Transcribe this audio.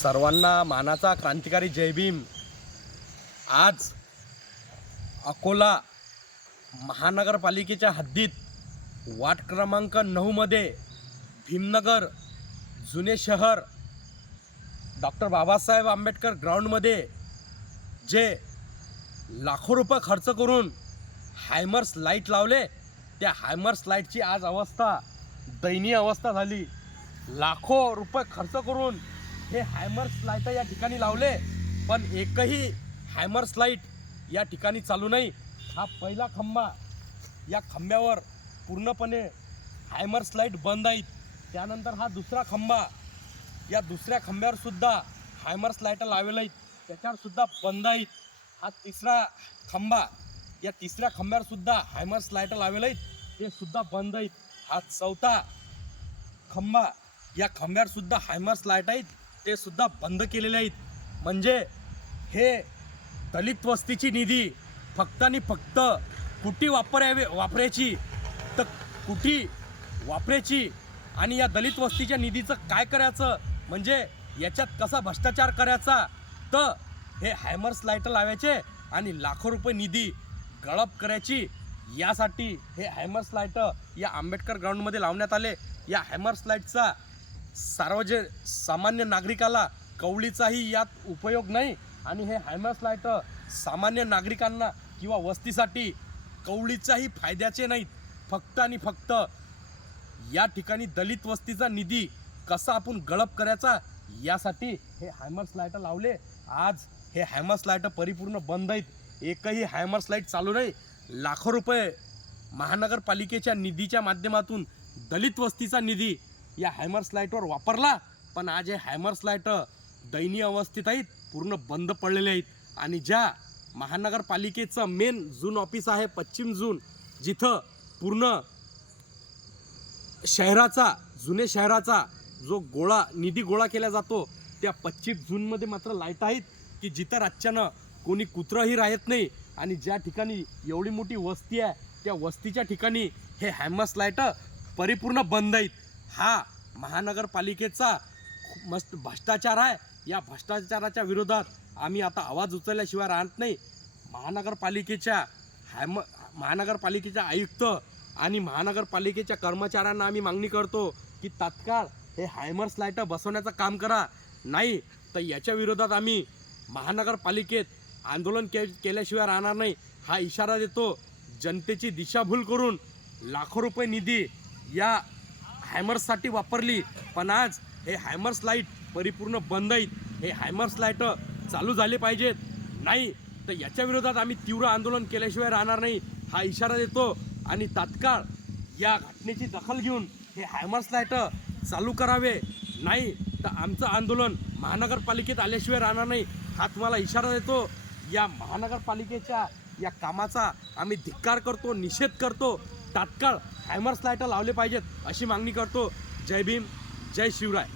सर्वांना मानाचा क्रांतिकारी जय भीम। आज अकोला महानगरपालिकेच्या हद्दीत वार्ड क्रमांक 9 मध्ये भीमनगर जुने शहर डॉक्टर बाबासाहेब आंबेडकर ग्राउंडमध्ये जे लाखो रुपये खर्च करून हायमर्स लाईट लावले, त्या हायमर्स लाईटची आज अवस्था दयनीय अवस्था झाली। लाखो रुपये खर्च करून हे हायमर्स लाईट या ठिकाणी लावले, पण एकही हायमर्स लाईट या ठिकाणी चालू नाही। हा पहिला खंबा, या खंब्यावर पूर्णपणे हायमर्स लाईट बंद आहेत। त्यानंतर हा दुसरा खंबा, या दुसऱ्या खंब्यावर सुद्धा हायमर्स लाईट लावलेल्या आहेत, त्याच्यावर सुद्धा बंद आहेत। हा तिसरा खंबा, या तिसऱ्या खंब्यावर सुद्धा हायमर्स लाईट लावलेल्या आहेत, ते सुद्धा बंद आहेत। हा चौथा खंबा, या खंब्यावर सुद्धा हायमर्स लाईट आहेत, ते सुद्धा बंद केलेले आहेत। म्हणजे हे दलित वस्तीची निधी फक्त आणि फक्त कुठे वापरायची तर कुठे वापरायची, आणि या दलित वस्तीच्या निधीचं काय करायचं, म्हणजे याच्यात कसा भ्रष्टाचार करायचा, तर हे हायमर्स लाईट लावायचे आणि लाखो रुपये निधी गळप करायची। यासाठी हे हायमर्स लाईट या आंबेडकर ग्राउंडमध्ये लावण्यात आले। या हायमर्स लाईटचा सामान्य नागरिकाला कवडीचाही यात उपयोग नाही, आणि हे हायमर्स लाईट सामान्य नागरिकांना किंवा वस्तीसाठी कवडीचाही फायद्याचे नाहीत। फक्त आणि फक्त या ठिकाणी दलित वस्तीचा निधी कसा आपण गळप करायचा, यासाठी हे हायमर्स लाईट लावले। आज हे हायमर्स लाईट परिपूर्ण बंद आहेत, एकही हायमर्स लाईट चालू नाही। लाखो रुपये महानगरपालिकेच्या निधीच्या माध्यमातून दलित वस्तीचा निधी या हायमर्स लाईटवर वापरला, पण आज हे हायमर्स लाईट दयनीय अवस्थेत आहेत, पूर्ण बंद पडलेले आहेत। आणि ज्या महानगरपालिकेचं मेन झोन ऑफिस आहे पश्चिम झोन, जिथं पूर्ण शहराचा, जुने शहराचा जो निधी गोळा केला जातो, त्या पश्चिम झोनमध्ये मात्र लाईट आहेत की जिथं रातच्यानं कोणी कुत्रंही राहत नाही। आणि ज्या ठिकाणी एवढी मोठी वस्ती आहे, त्या वस्तीच्या ठिकाणी हे हायमर्स लाईट परिपूर्ण बंद आहेत। हा महानगरपालिकेचा मस्त भ्रष्टाचार आहे। या भ्रष्टाचाराच्या विरोधात आम्ही आता आवाज उचलल्याशिवाय राहत नाही। महानगरपालिकेच्या आयुक्त आणि महानगरपालिकेच्या कर्मचाऱ्यांना आम्ही मागणी करतो की तात्काळ हे हायमर्स लाईट बसवण्याचं काम करा, नाही तर याच्या विरोधात आम्ही महानगरपालिकेत आंदोलन केल्याशिवाय राहणार नाही, हा इशारा देतो। जनतेची दिशाभूल करून लाखो रुपये निधी या हायमर्ससाठी वापरली, पण आज हे हायमर्स लाईट परिपूर्ण बंद आहेत। हे हायमर्स लाईट चालू झाले पाहिजेत, नाही तर याच्या विरोधात आम्ही तीव्र आंदोलन केल्याशिवाय राहणार नाही, हा इशारा देतो। आणि तात्काळ या घटनेची दखल घेऊन हे हायमर्स लाईट चालू करावे, नाही तर आमचं आंदोलन महानगरपालिकेत आल्याशिवाय राहणार नाही, हा तुम्हाला इशारा देतो। या महानगरपालिकेच्या या कामाचा आम्ही धिक्कार करतो, निषेध करतो। तात्काळ हायमर्स लाईट लावले पाहिजेत अशी मागणी करतो। जय भीम, जय शिवराय।